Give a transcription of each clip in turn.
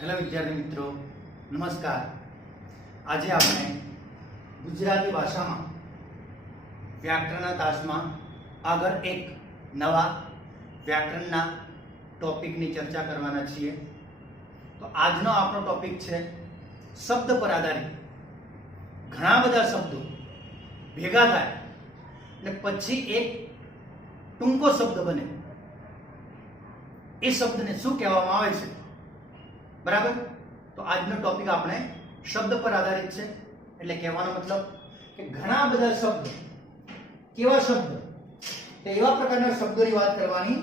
Hello વિદ્યાર્થી મિત્રો, નમસ્કાર. આજે આપણે ગુજરાતી ભાષામાં વ્યાકરણના તાસમાં આગળ એક નવા વ્યાકરણના ટોપિકની ચર્ચા કરવાના છીએ. તો આજનો આપણો ટોપિક છે શબ્દ પર આધારિત. ઘણા બધા શબ્દો ભેગા થાય અને પછી એક ટૂંકો શબ્દ બને. એ શબ્દને શું કહેવામાં આવે છે? બરાબર. તો આજનો ટોપિક આપણે શબ્દ પર આધારિત છે. એટલે કહેવાનો મતલબ કે ઘણા બધા શબ્દ, કેવા શબ્દ, તો એવા પ્રકારના શબ્દોની વાત કરવાની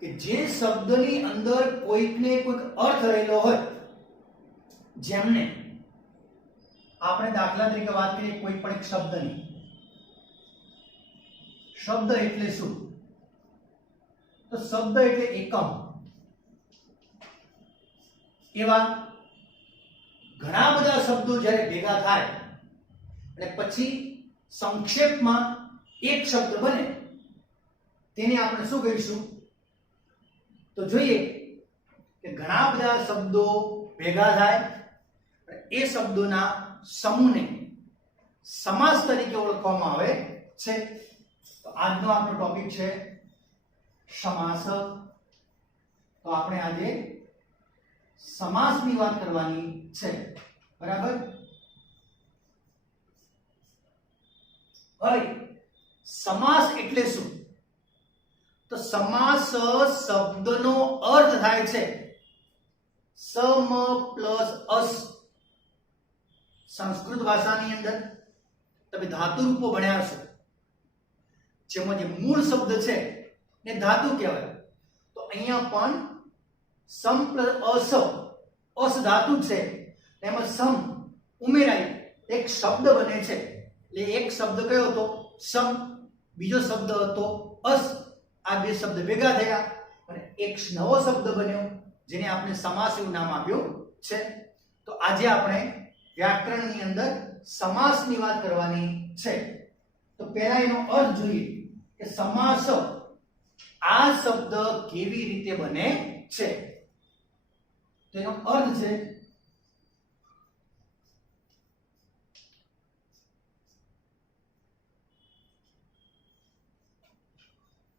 કે જે શબ્દની અંદર કોઈકને કોઈક અર્થ રહેલો હોય. જેમને આપણે દાખલા તરીકે વાત કરીએ કોઈ પણ એક શબ્દની. શબ્દ એટલે શું? તો શબ્દ એટલે એકમ. એવા ઘણા બધા શબ્દો જ્યારે ભેગા થાય અને પછી સંક્ષેપમાં એક શબ્દ બને તેને આપણે શું કહીશું? તો જોઈએ કે ઘણા બધા શબ્દો ભેગા થાય એ શબ્દોના સમૂહને સમાસ તરીકે ઓળખવામાં આવે છે. તો આજનો આપણો ટોપિક છે સમાસ. તો આપણે આજે સમાસની વાત કરવાની છે. બરાબર. હવે સમાસ એટલે શું? તો સમાસ શબ્દનો અર્થ થાય છે સમ પ્લસ અસ. સંસ્કૃત ભાષાની અંદર તમે ધાતુ રૂપો ભણ્યા હશો, જેમાં જે મૂળ શબ્દ છે ને ધાતુ કહેવાય. તો અહીંયા પણ સમ પ્લસ અસ, અસ ધાતુ છે, એમાં સમ ઉમેરાય એક શબ્દ બને છે. એટલે એક શબ્દ કયો હતો? સમ. બીજો શબ્દ હતો અસ. આ બે શબ્દ ભેગા થયા અને એક નવો શબ્દ બન્યો જેને આપણે સમાસ એવું નામ આપ્યું છે. તો આજે આપણે વ્યાકરણની અંદર સમાસની વાત કરવાની છે. તો પહેલા એનો અર્થ જોઈએ કે સમાસ આ શબ્દ કેવી રીતે બને છે. તેનો અર્થ છે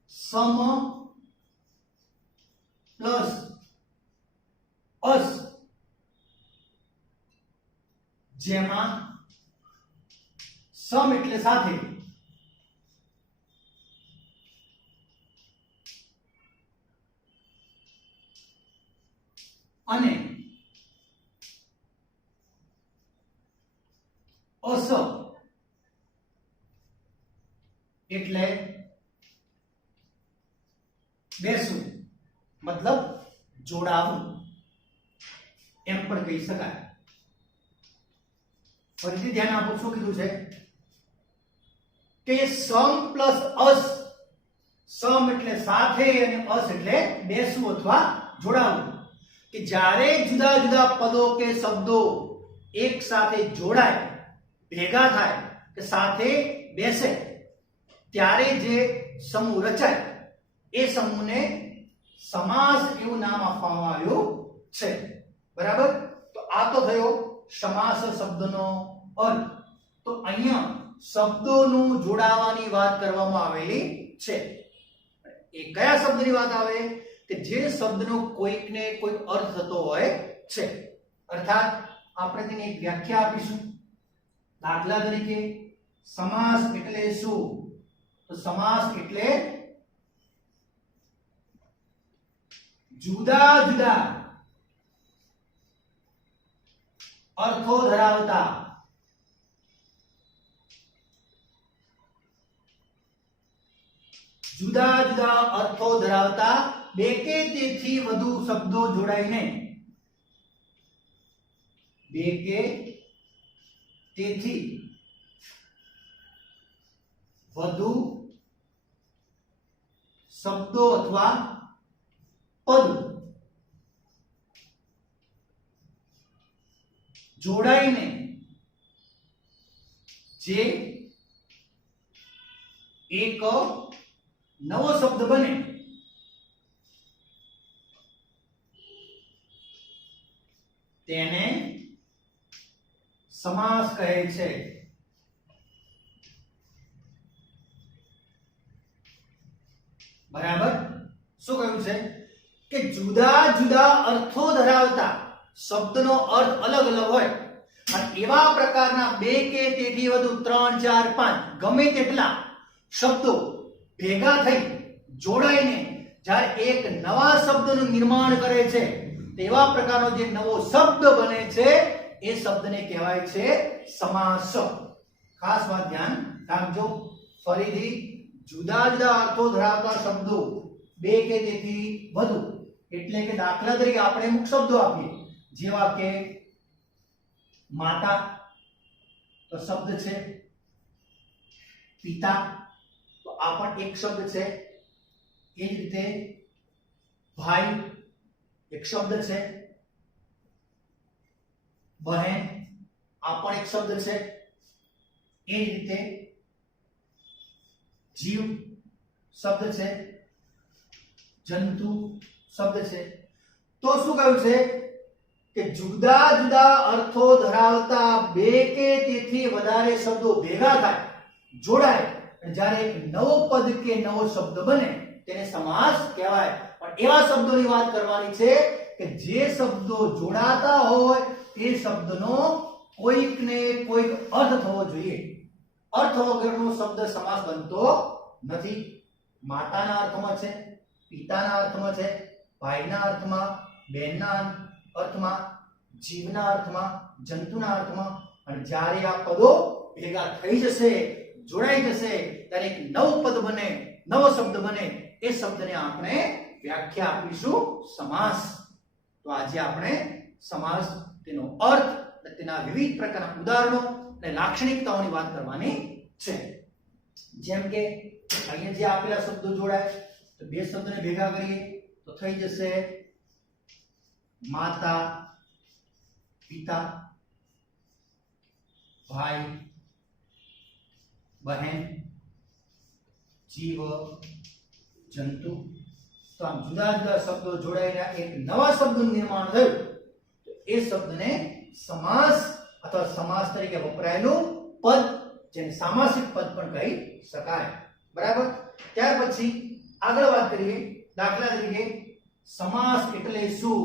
સમ પ્લસ અસ, જેમાં સમ એટલે સાથે અને અસ એટલે બેસવું, મતલબ જોડાવું એમ પણ કહી શકાય. ફરીથી ધ્યાન આપો, શું કીધું છે કે સમ પ્લસ અસ. સમ એટલે સાથે અને અસ એટલે બેસવું અથવા જોડાવું. કે જ્યારે જુદા જુદા પદો કે શબ્દો એક સાથે જોડાય, ભેગા થાય કે સાથે બેસે, ત્યારે જે સમૂહ રચાય એ સમૂહને સમાસ એવું નામ આપવામાં આવ્યું છે. બરાબર. તો આ તો થયો સમાસ શબ્દનો અર્થ. તો અહીંયા શબ્દોનું જોડાવાની વાત કરવામાં આવેલી છે. એ કયા શબ્દની વાત આવે? કે જે શબ્દનો કોઈકને કોઈક અર્થ થતો હોય છે. અર્થાત આપણે તેની એક વ્યાખ્યા આપીશું. દાખલા તરીકે સમાસ એટલે શું? તો સમાસ એટલે જુદા જુદા અર્થો ધરાવતા બે કે તેથી વધુ શબ્દો જોડાઈને, બે કે તેથી વધુ શબ્દો અથવા પદ જોડાઈને જે એક નવો શબ્દ બને તેને સમાસ કહે છે. બરાબર. શું કહ્યું છે કે જુદા જુદા અર્થો ધરાવતા શબ્દનો અર્થ અલગ અલગ હોય અને એવા પ્રકારના બે કે તેથી વધુ 3 4 5 ગમે તેટલા શબ્દો ભેગા થઈ જોડાઈને જ્યારે એક નવા શબ્દનું નિર્માણ કરે છે તેવા પ્રકારનો જે નવો શબ્દ બને છે એ શબ્દને કહેવાય છે સમાસ. ખાસ વાત ધ્યાન રાખજો. ફરીથી જુદા જુદા અર્થો ધરાવતા શબ્દો બે કે તેથી વધુ એટલે કે દાખલા તરીકે આપણે અમુક શબ્દો આપીએ જેવા કે માતા તો શબ્દ છે, પિતા તો આ પણ એક શબ્દ છે, એ જ રીતે ભાઈ એક શબ્દ છે, બહેન આ પણ એક શબ્દ છે, એ જ રીતે જીવ શબ્દ છે, જંતુ શબ્દ છે. તો શું કહ્યું છે કે જુદા જુદા અર્થો ધરાવતા બે કે તેથી વધારે શબ્દો ભેગા થાય જોડાય અને જ્યારે એક નવો પદ કે નવો શબ્દ બને તેને સમાસ કહેવાય. પણ એવા શબ્દોની વાત કરવાની છે કે જે શબ્દો જોડાતા હોય તે શબ્દનો કોઈક ને કોઈક અર્થ થવો જોઈએ. અર્થ વગરનો શબ્દ સમાસ બનતો નથી. માતાના અર્થમાં છે, પિતાના અર્થમાં છે, ભાઈના અર્થમાં, બહેનના અર્થમાં, જીવના અર્થમાં, જંતુના અર્થમાં. અને જ્યારે આ પદો ભેગા થઈ જશે જોડાઈ જશે ત્યારે એક નવું પદ બને, નવો શબ્દ બને. એ શબ્દને આપણે વ્યાખ્યા આપીશું સમાસ. તો આજે આપણે સમાસ, તેનો અર્થ, તેના વિવિધ પ્રકારના ઉદાહરણો અને લાક્ષણિકતાઓની વાત કરવાની છે. જેમ કે અહીંયા જે આપેલા શબ્દો જોડાય તો બે શબ્દને ભેગા કરીએ તો થઈ જશે માતા, પિતા, ભાઈ, બહેન, જીવ, જંતુ. તો આમ જુદા જુદા શબ્દો જોડાઈને એક નવા શબ્દનું નિર્માણ થયું તો એ શબ્દને સમાસ અથવા સમાસ તરીકે વપરાયેલું પદ, જેને સામાસિક પદ પણ કહી શકાય. બરાબર. ત્યાર પછી આગળ વાત કરીએ. દાખલા તરીકે સમાસ એટલે શું?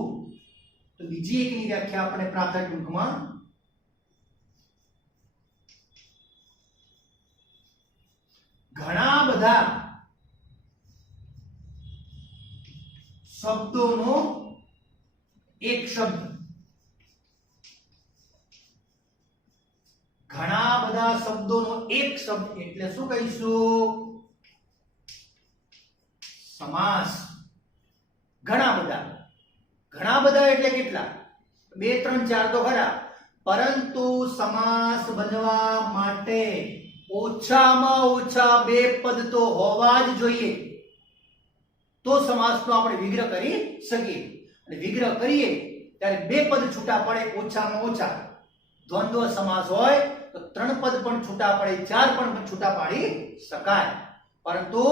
તો બીજી એકની વ્યાખ્યા આપણે પ્રાપ્ત થાય ટૂંકમાં. ઘણા બધા શબ્દોનો એક શબ્દ. ઘણા બધા શબ્દોનો એક શબ્દ એટલે શું કહીશું? સમાસ. ઘણા બધા. ઘણા બધા એટલે કેટલા? 2 3 4 તો ખરા, પરંતુ સમાસ બનવા માટે ઓછામાં ઓછા 2 પદ તો હોવા જ જોઈએ. તો સમાસનો આપણે વિગ્રહ કરી શકીએ. અને વિગ્રહ કરીએ ત્યારે 2 પદ છૂટા પડે ઓછામાં ઓછા. દ્વંદ્વ સમાસ હોય તો 3 પદ પણ છૂટા પડે, 4 પણ છૂટા પાડી શકાય. પરંતુ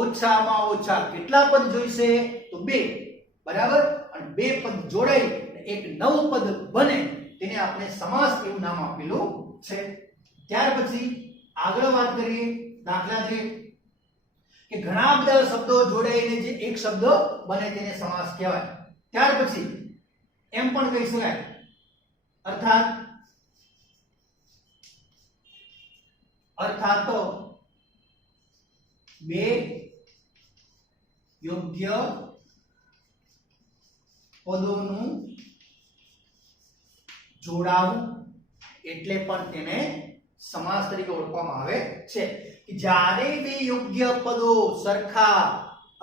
ઓછામાં ઓછા કેટલા પદ જોઈશે? તો 2. બરાબર. અને 2 પદ જોડાઈ એક નવું પદ બને તેને આપણે સમાસ એવું નામ આપેલું છે. ત્યાર પછી આગળ વાત કરીએ. દાખલા તરીકે કે ઘણા બધા શબ્દો જોડાઈને જે એક શબ્દ બને તેને સમાસ કહેવાય. ત્યાર પછી એમ પણ કહી શકાય અર્થાતો 2 યોગ્ય પદોનું જોડાવું એટલે પણ તેને સમાસ તરીકે ઓળખવામાં આવે છે. કે જ્યારે 2 યોગ્ય પદો સરખા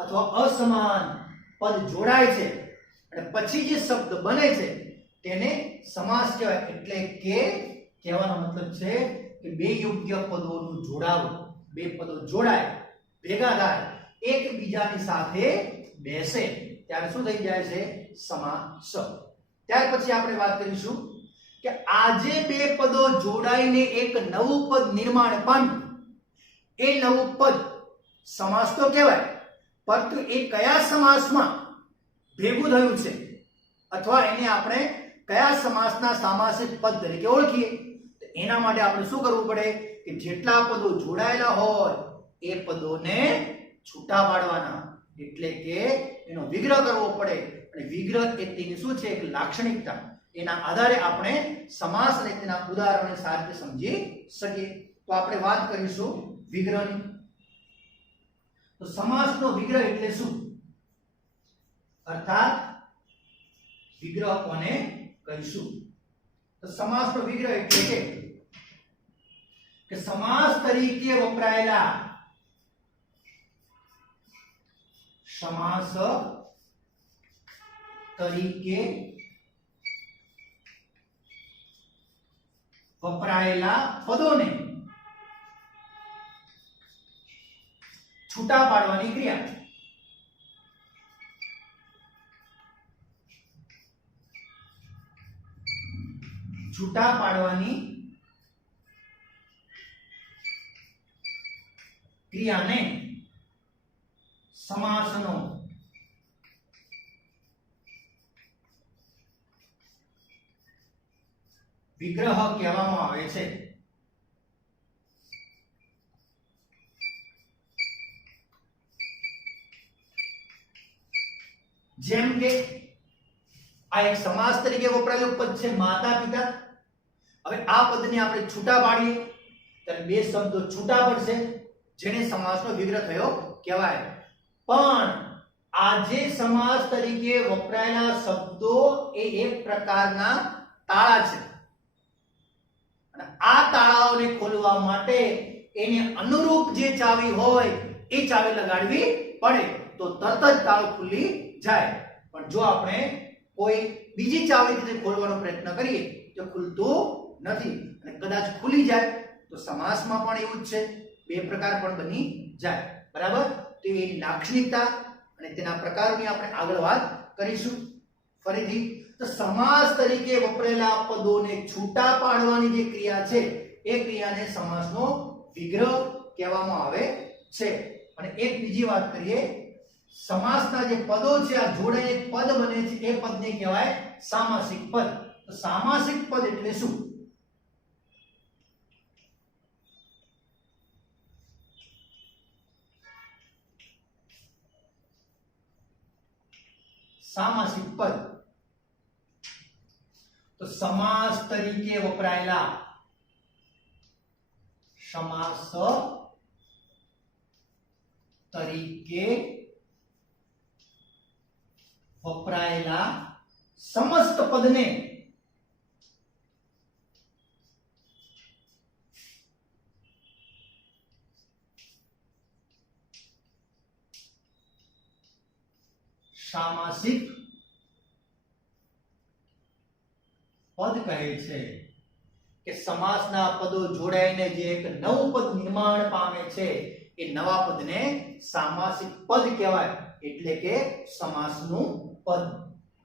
અથવા અસમાન પદ જોડાય છે અને પછી જે શબ્દ બને છે તેને સમાસ કહેવાય. એટલે કે કહેવાનો મતલબ છે કે 2 યોગ્ય પદોનું જોડાવું, 2 પદો જોડાય, ભેગા થાય, એકબીજાની સાથે બેસે ત્યારે શું થઈ જાય છે? સમાસ. ત્યાર પછી આપણે વાત કરીશું કે આજે 2 પદો જોડાઈને એક નવું પદ નિર્માણ પામ્યું. એ નવું પદ સમાસ તો કહેવાય, પરંતુ એ કયા સમાસમાં ભેગું થયું છે અથવા એને આપણે કયા સમાસના સામાસિક પદ તરીકે ઓળખીએ? તો એના માટે આપણે શું કરવું પડે કે જેટલા પદો જોડાયેલા હોય એ પદોને છૂટા પાડવાના, એટલે કે એનો વિગ્રહ કરવો પડે. અને વિગ્રહ એ તેની શું છે? એક લાક્ષણિકતા. એના આધારે આપણે સમાસ અને તેના ઉદાહરણો સાથે સમજી શકીએ. તો આપણે વાત કરીશું વિગ્રહની. તો સમાસનો વિગ્રહ એટલે શું? અર્થાત વિગ્રહ કોને કહીશું? તો સમાસનો વિગ્રહ એટલે કે સમાસ તરીકે વપરાયેલા સમાસ તરીકે વપરાયેલા પદોને છૂટા પાડવાની ક્રિયા. છૂટા પાડવાની ક્રિયાને સમાસનો વિગ્રહ કહેવામાં આવે છે. જેમ કે આ એક સમાસ તરીકે વપરાયેલું પદ છે માતા પિતા. હવે આ પદને આપણે છૂટા પાડીએ ત્યારે બે શબ્દો છૂટા પડશે, જેને સમાસનો વિગ્રહ થયો કહેવાય. પણ આજે સમાસ તરીકે વપરાયેલા શબ્દો એ એક પ્રકારના તાળા છે, અને આ તાળાઓને ખોલવા માટે એને અનુરૂપ જે ચાવી હોય એ ચાવી લગાડવી પડે તો તરત જ તાળું ખુલી જાય. પણ જો આપણે કોઈ બીજી ચાવીથી ખોલવાનો પ્રયત્ન કરીએ તો ખુલતું નથી, અને કદાચ ખુલી જાય તો સમાસમાં પણ એવું જ છે, બે પ્રકાર પણ બની જાય. બરાબર? તો એની લાક્ષણિકતા અને તેના પ્રકારોની આપણે આગળ વાત કરીશું. ફરીથી તો સમાસ તરીકે વપરાયેલા પદોને છૂટા પાડવાની જે ક્રિયા છે એ ક્રિયાને સમાસનો વિગ્રહ કહેવામાં આવે છે. અને એક બીજી વાત કરીએ, સમાસના જે પદો છે આ જોડાઈને એક પદ બને છે એ પદને કહેવાય સામાસિક પદ. તો સામાસિક પદ એટલે શું? સામાસિક પદ તો સમાસ તરીકે વપરાયેલા સમાસ તરીકે વપરાયેલા સમસ્ત પદને સામાસિક પદ કહે છે. કે સમાસના પદો જોડાઈને જે એક નવું પદ નિર્માણ પામે છે એ નવા પદને સામાસિક પદ કહેવાય, એટલે કે સમાસનું પદ.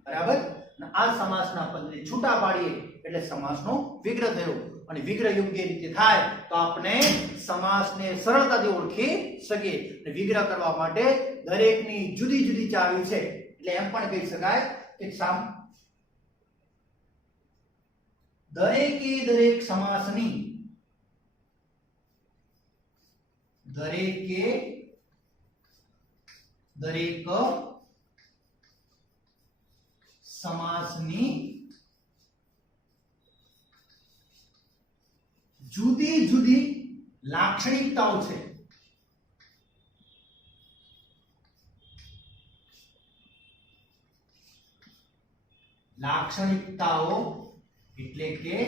બરાબર? અને આ સમાસના પદને છૂટા પાડીએ એટલે સમાસનો વિગ્રહ થયો, અને વિગ્રહ યોગ્ય રીતે થાય તો આપણે સમાસને સરળતાથી ઓળખી શકીએ. અને વિગ્રહ કરવા માટે દરેકની જુદી જુદી ચાવી છે, એટલે એમ પણ કહી શકાય કે દરેક સમાસની દરેક સમાસની જુદી જુદી લાક્ષણિકતાઓ છે. લાક્ષણિકતાઓ એટલે કે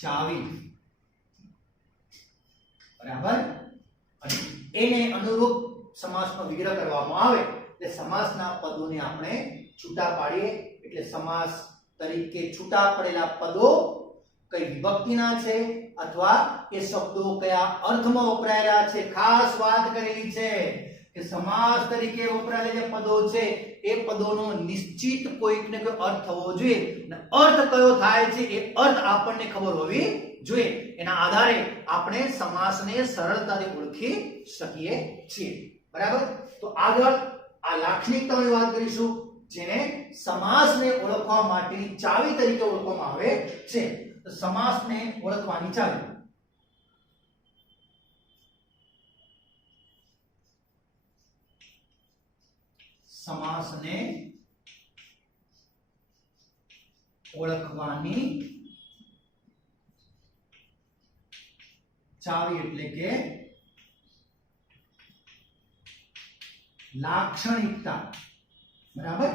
ચાવી. બરાબર? અને એને અનુરૂપ સમાસનો વિગ્રહ કરવામાં આવે એટલે સમાસના પદોને આપણે છૂટા પાડીએ એટલે સમાસ તરીકે છૂટા પડેલા પદો કઈ વિભક્તિના છે અથવા એ શબ્દો કયા અર્થમાં વપરાયેલા છે. ખાસ વાત કરેલી છે કે સમાસ તરીકે વપરાયેલા જે પદો છે એ પદોનો નિશ્ચિત કોઈક ને કોઈ અર્થ હોવો જોઈએ, અને અર્થ કયો થાય છે એ અર્થ આપણને ખબર હોવી જોઈએ. એના આધારે આપણે સમાસને સરળતાથી ઓળખી શકીએ છીએ. બરાબર? તો આગળ આ લાક્ષણિકતાઓની વાત કરીશું. જેને સમાસને ઓળખવા માટેની ચાવી તરીકે ઓળખવામાં આવે છે. તો સમાસને ઓળખવાની ચાવી. સમાસને ઓળખવાની ચાવી એટલે કે લાક્ષણિકતા. બરાબર.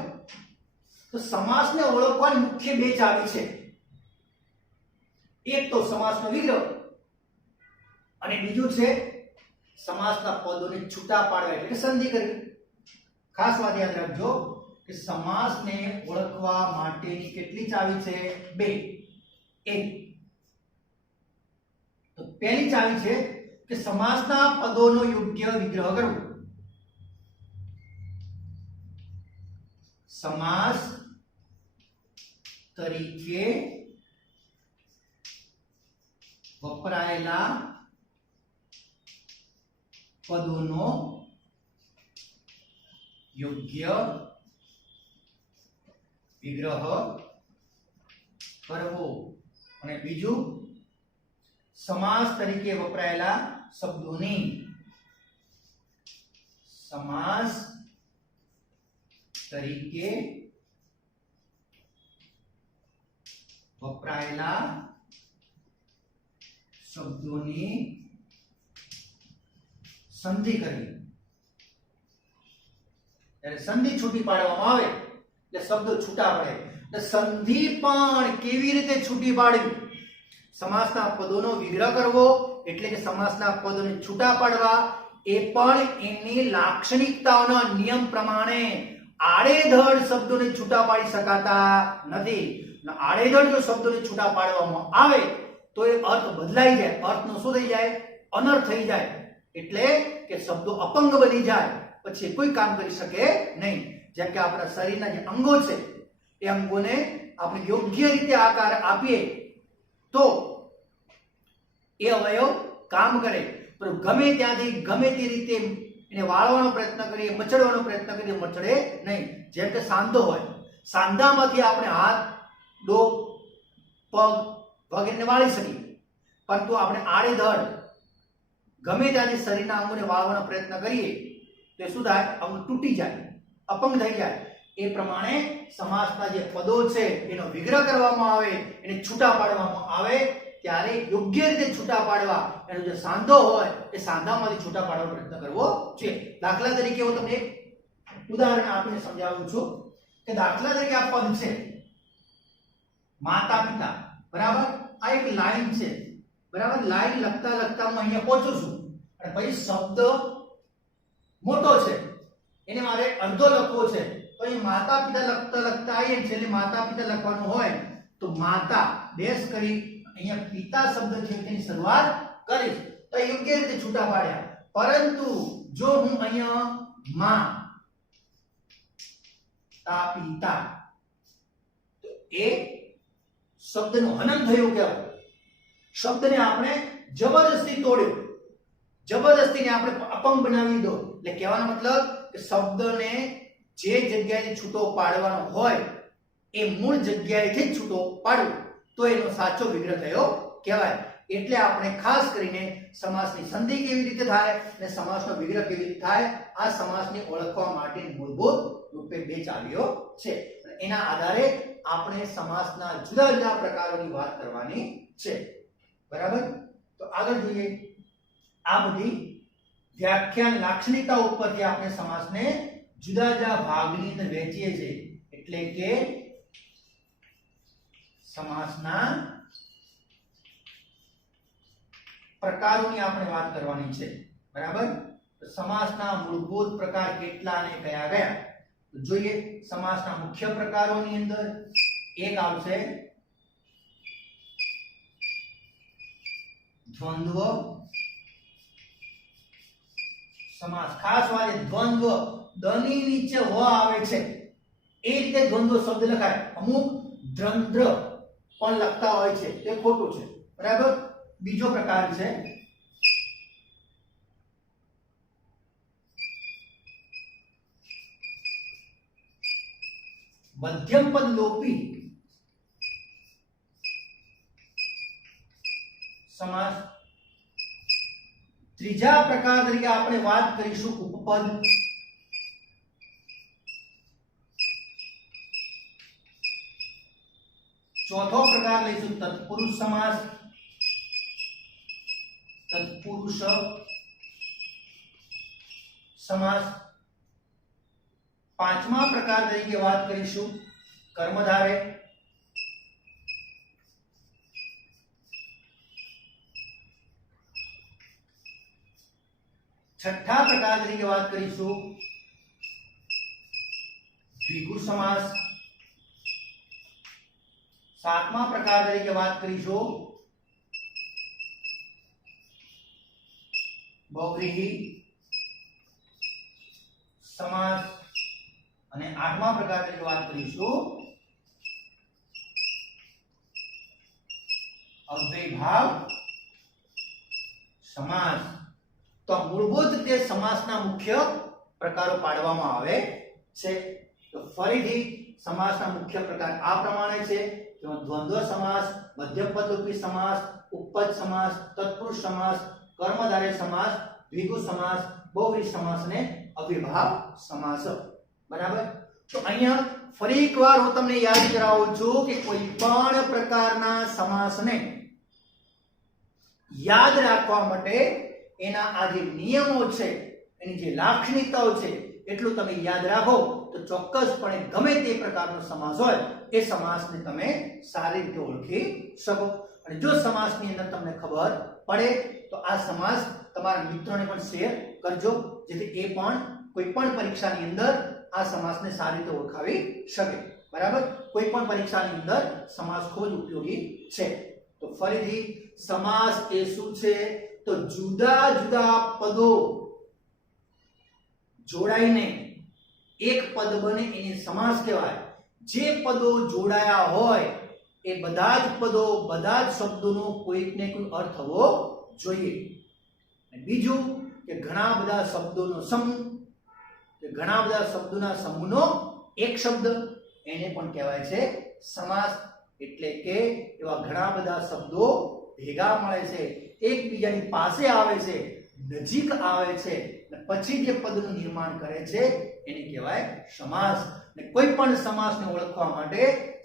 તો સમાસને ઓળખવાની મુખ્ય બે ચાવી છે. એક તો સમાસનો વિગ્રહ અને બીજું છે સમાસના પદોને છૂટા પાડવા એટલે કે સંધિ કરવી. ખાસ વાત યાદ રાખજો કે સમાસને ઓળખવા માટેની કેટલી ચાવી છે? બે. એક તો પહેલી ચાવી છે કે સમાસના પદોનો યોગ્ય વિગ્રહ કરવો. સમાસ તરીકે વપરાયેલા પદોનો યોગ્ય વિગ્રહ કરવો. અને બીજું સમાસ તરીકે વપરાયેલા શબ્દોની સમાસ તરીકે વપરાયેલા શબ્દોની સંધિ કરવી. ત્યારે સંધિ છૂટી પાડવામાં આવે એટલે શબ્દો છૂટા પડે. એટલે સંધિ પણ કેવી રીતે છૂટી પાડવી? સમાસના પદોનો વિગ્રહ કરવો એટલે કે સમાસના પદોને છૂટા પાડવા, એ પણ એની લાક્ષણિકતાઓના નિયમ પ્રમાણે. આડેધડ શબ્દોને છૂટા પાડી શકાતા નથી. આડેધડ જો શબ્દોને છૂટા પાડવામાં આવે તો એ અર્થ બદલાઈ જાય. અર્થનો શું થઈ જાય? અનર્થ થઈ જાય. એટલે કે શબ્દો અપંગ બની જાય, પછી કોઈ કામ કરી શકે નહીં. જેમ કે આપણા શરીરના જે અંગો છે એ અંગોને આપણે યોગ્ય રીતે આકાર આપીએ તો એ અવયવ કામ કરે. પણ ગમે ત્યાંથી ગમે તે રીતે એને વાળવાનો પ્રયત્ન કરીએ, મચડવાનો પ્રયત્ન કરીએ, મચડે નહીં. જેમ કે સાંધો હોય, સાંધામાંથી આપણે હાથ, ડોક, પગ વગેરેને વાળી શકીએ, પરંતુ આપણે આડેધડ ગમે ત્યાંથી શરીરના અંગોને વાળવાનો પ્રયત્ન કરીએ તો શું થાય? અંગ તૂટી જાય, અપંગ થઈ જાય. એ પ્રમાણે સમાસના જે પદો છે એનો વિગ્રહ કરવામાં આવે, એને છૂટા પાડવામાં આવે ત્યારે યોગ્ય રીતે છૂટા પાડવા. એનો જે સાંધો હોય એ સાંધામાંથી છૂટા પાડવાનો પ્રયત્ન કરવો જોઈએ. દાખલા તરીકે હું તમને ઉદાહરણ આપીને સમજાવું છું કે દાખલા તરીકે આ પદ છે માતા પિતા. બરાબર. આ એક લાઈન છે. બરાબર. લાઈન લખતા લખતા હું અહીંયા પહોંચું છું અને પછી શબ્દ મોટો છે, એને મારે અડધો લખવો છે. તો અહીં માતા પિતા લખતા લખતા આવીએ છે એટલે માતા પિતા લખવાનું હોય તો માતા ડેશ કરી અહીંયા પિતા શબ્દ છે તેની શરૂઆત કરીશ તો યોગ્ય રીતે છૂટા પાડ્યા. પરંતુ જો હું અહીંયા માં તા પિતા તો એ શબ્દનું હનન થયું. કહેવાય શબ્દને આપણે જબરદસ્તી તોડ્યો, જબરદસ્તીને આપણે અપંગ બનાવી દો. એટલે કહેવાનો મતલબ કે શબ્દને જે જગ્યાએથી છૂટો પાડવાનો હોય એ મૂળ જગ્યાએથી જ છૂટો પાડવો તો એનો સાચો વિગ્રહ થયો કહેવાય. એટલે આપણે ખાસ કરીને સમાસની સંધિ કેવી રીતે થાય અને સમાસનો વિગ્રહ કેવી રીતે થાય આ સમાસને ઓળખવા માટેની મૂળભૂત રૂપે બે ચાવીઓ છે. એના આધારે આપણે સમાસના જુદા જુદા પ્રકારોની વાત કરવાની છે. બરાબર. તો આગળ જોઈએ. આ બધી વ્યાખ્યાન લાક્ષણિકતા ઉપરથી આપણે સમાસને જુદા જુદા ભાગની અંદર વહેંચીએ છીએ. એટલે કે સમાસના પ્રકારોની આપણે વાત કરવાની છે. બરાબર. તો સમાસના મૂળભૂત પ્રકાર કેટલા અને કયા કયા તો જોઈએ. સમાસના મુખ્ય પ્રકારોની અંદર એક આવશે દ્વંદ્વ સમાસ. ખાસ વાત દ્વંદ્વ દની નીચે વ આવે છે એ રીતે દ્વંદ્વ શબ્દ લખાય. અમુક દ્વંદ્વ પણ લખતા હોય છે તે ખોટું છે. બરાબર. બીજો પ્રકાર છે મધ્યમ પદ લોપી સમાસ. ત્રીજા પ્રકાર તરીકે આપણે વાત કરીશું ઉપપદ. ચોથો પ્રકાર લઈશું તત્પુરુષ સમાસ. તત્પુરુષ સમાસ. પાંચમા પ્રકાર તરીકે વાત કરીશું કર્મધારય. છઠ્ઠા પ્રકાર તરીકે વાત કરીશું દ્વિગુ સમાસ. સાતમા પ્રકાર તરીકે વાત કરીશું બહુવ્રીહી સમાસ. અને આઠમા પ્રકાર તરીકે વાત કરીશું અવ્યયભાવ સમાસ. તો મૂળભૂત રીતે સમાસના મુખ્ય પ્રકારો પાડવામાં આવે છે. તો ફરીથી સમાસના મુખ્ય પ્રકાર આ પ્રમાણે છે. દ્વંદ્વ સમાસ, મધ્યમ પદલોપી સમાસ, ઉપપદ સમાસ, તત્પુરુષ સમાસ, કર્મધારય સમાસ, દ્વિગુ સમાસ, બહુવ્રીહી સમાસ અને અવ્યયભાવ સમાસ. બરાબર. તો અહીંયા ફરી એકવાર હું તમને યાદ કરાવું છું કે કોઈ પણ પ્રકારના સમાસને યાદ રાખવા માટે એના આ જે નિયમો છે, એની જે લાક્ષણિકતાઓ છે, એટલું તમે યાદ રાખો તો ચોક્કસપણે ગમે તે પ્રકારનો સમાસ હોય એ સમાસને તમે સારી રીતે ઓળખી શકો. અને જો સમાસની અંદર તમને ખબર પડે તો આ સમાસ તમારા મિત્રોને પણ શેર કરજો, જેથી એ પણ કોઈ પણ પરીક્ષાની અંદર આ સમાસને સારી રીતે ઓળખાવી શકે. બરાબર. કોઈ પણ પરીક્ષાની અંદર સમાસ ખૂબ જ ઉપયોગી છે. તો ફરીથી સમાસ એ શું છે? તો જુદા જુદા પદો જોડાઈને એક પદ બને એને સમાસ કહેવાય. જે પદો જોડાયા હોય એ બધા જ પદો, બધા જ શબ્દોનો કોઈક ને કોઈ અર્થ હોવો જોઈએ. બીજું કે ઘણા બધા શબ્દોનો સમૂહ, કે ઘણા બધા શબ્દોના સમૂહનો એક શબ્દ, એને પણ કહેવાય છે સમાસ. એટલે કે એવા ઘણા બધા શબ્દો ભેગા મળે છે, એકબીજાની પાસે આવે છે, નજીક આવે છે અને પછી જે પદનું નિર્માણ કરે છે એને કહેવાય સમાસ. અને કોઈ પણ સમાસને ઓળખવા માટે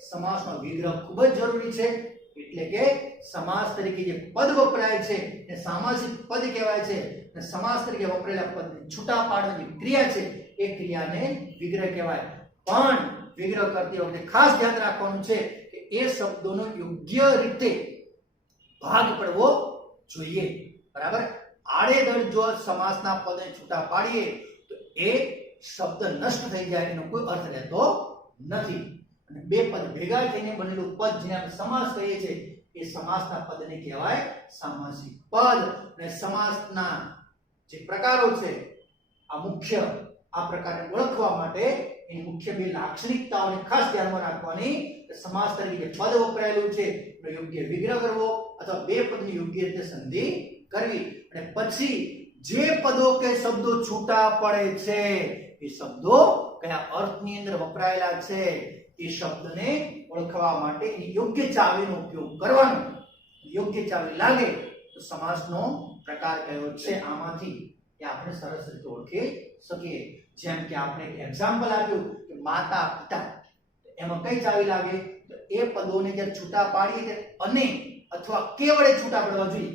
સમાસનો વિગ્રહ ખૂબ જ જરૂરી છે. એટલે કે સમાસ તરીકે જે પદ વપરાય છે એ સામાસિક પદ કહેવાય છે, અને સમાસ તરીકે વપરાયેલા પદને છૂટા પાડવાની ક્રિયા છે એ ક્રિયાને વિગ્રહ કહેવાય. પણ વિગ્રહ કરતી વખતે ખાસ ધ્યાન રાખવાનું છે કે એ શબ્દોનો યોગ્ય રીતે ભાગ પડવો જોઈએ. બરાબર. આડેધડ જો સમાસના પદને છૂટા પાડીએ તો એ શબ્દ નષ્ટ થઈ જાય, એનો કોઈ અર્થ રહેતો નથી. અને બે પદ ભેગા થઈને બનેલું પદ જેને આપણે સમાસ કહીએ છીએ એ સમાસના પદને કહેવાય સામાસિક પદ. અને સમાસના જે પ્રકારો છે આ મુખ્ય, આ પ્રકારને ઓળખવા માટે એની મુખ્ય બે લાક્ષણિકતાઓને ખાસ ધ્યાનમાં રાખવાની. સમાસ તરીકે જે પદ વપરાયેલું છે એનો યોગ્ય વિગ્રહ કરવો અથવા બે પદની યોગ્ય રીતે સંધિ કરવી. અને પછી જે પદો કે શબ્દો છૂટા પડે છે એ શબ્દો કયા અર્થની અંદર વપરાયેલા છે એ શબ્દને ઓળખવા માટે એની યોગ્ય ચાવીનો ઉપયોગ કરવાનો. યોગ્ય ચાવી લાગે તો સમાસનો પ્રકાર કયો છે આમાંથી એ આપણે સરસ રીતે ઓળખી શકીએ. જેમ કે આપણે એક એક્ઝામ્પલ આપ્યું કે માતા પિતા, એમાં કઈ ચાવી લાગે? તો એ પદોને જ્યારે છૂટા પાડીએ અને અથવા કેવળે છૂટા પડવા જોઈએ,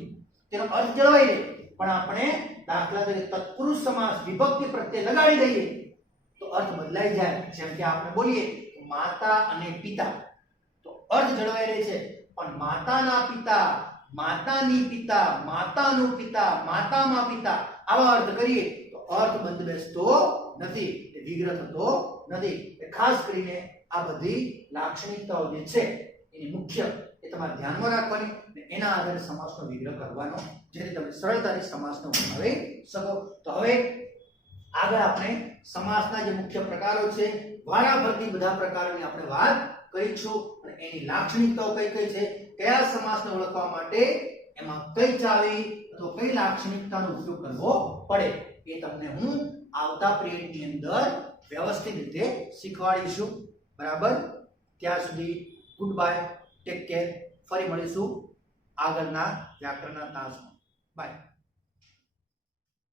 તેનો અર્થ જળવાઈ રહે. પણ આપણે દાખલા તરીકે તત્પુરુષ સમાસ વિભક્તિ પ્રત્યે લગાડી દઈએ તો અર્થ બદલાઈ જાય. જેમ કે આપણે બોલીએ માતા અને પિતા, તો અર્થ જળવાઈ રહે છે, પણ માતાના પિતા, માતાની પિતા, માતાનું પિતા, માતામાં પિતા આવા અર્થ કરીએ તો અર્થ બંધ બેસતો નથી, વિગ્રહ થતો નથી. ખાસ કરીને આ બધી લાક્ષણિકતાઓ જે છે એની મુખ્ય એ તમારે ધ્યાનમાં રાખવાની અને એના આધારે સમાસનો વિગ્રહ કરવાનો, જેથી તમે સરળતાથી સમાસને બનાવી શકો. તો હવે આગળ આપણે સમાસના જે મુખ્ય પ્રકારો છે વારાફરતી બધા પ્રકારોની આપણે વાત કરીશું અને એની લાક્ષણિકતાઓ કઈ કઈ છે, કયા સમાસને ઓળખવા માટે એમાં કઈ ચાવી અથવા કઈ લાક્ષણિકતાનો ઉપયોગ કરવો પડે એ તમને હું આવતા પિરિયડની અંદર વ્યવસ્થિત રીતે શીખવાડીશું. બરાબર? ત્યાં સુધી ગુડ બાય, ટેક કેર. ફરી મળીશું આગળના વ્યાકરણના તાસમાં. બાય.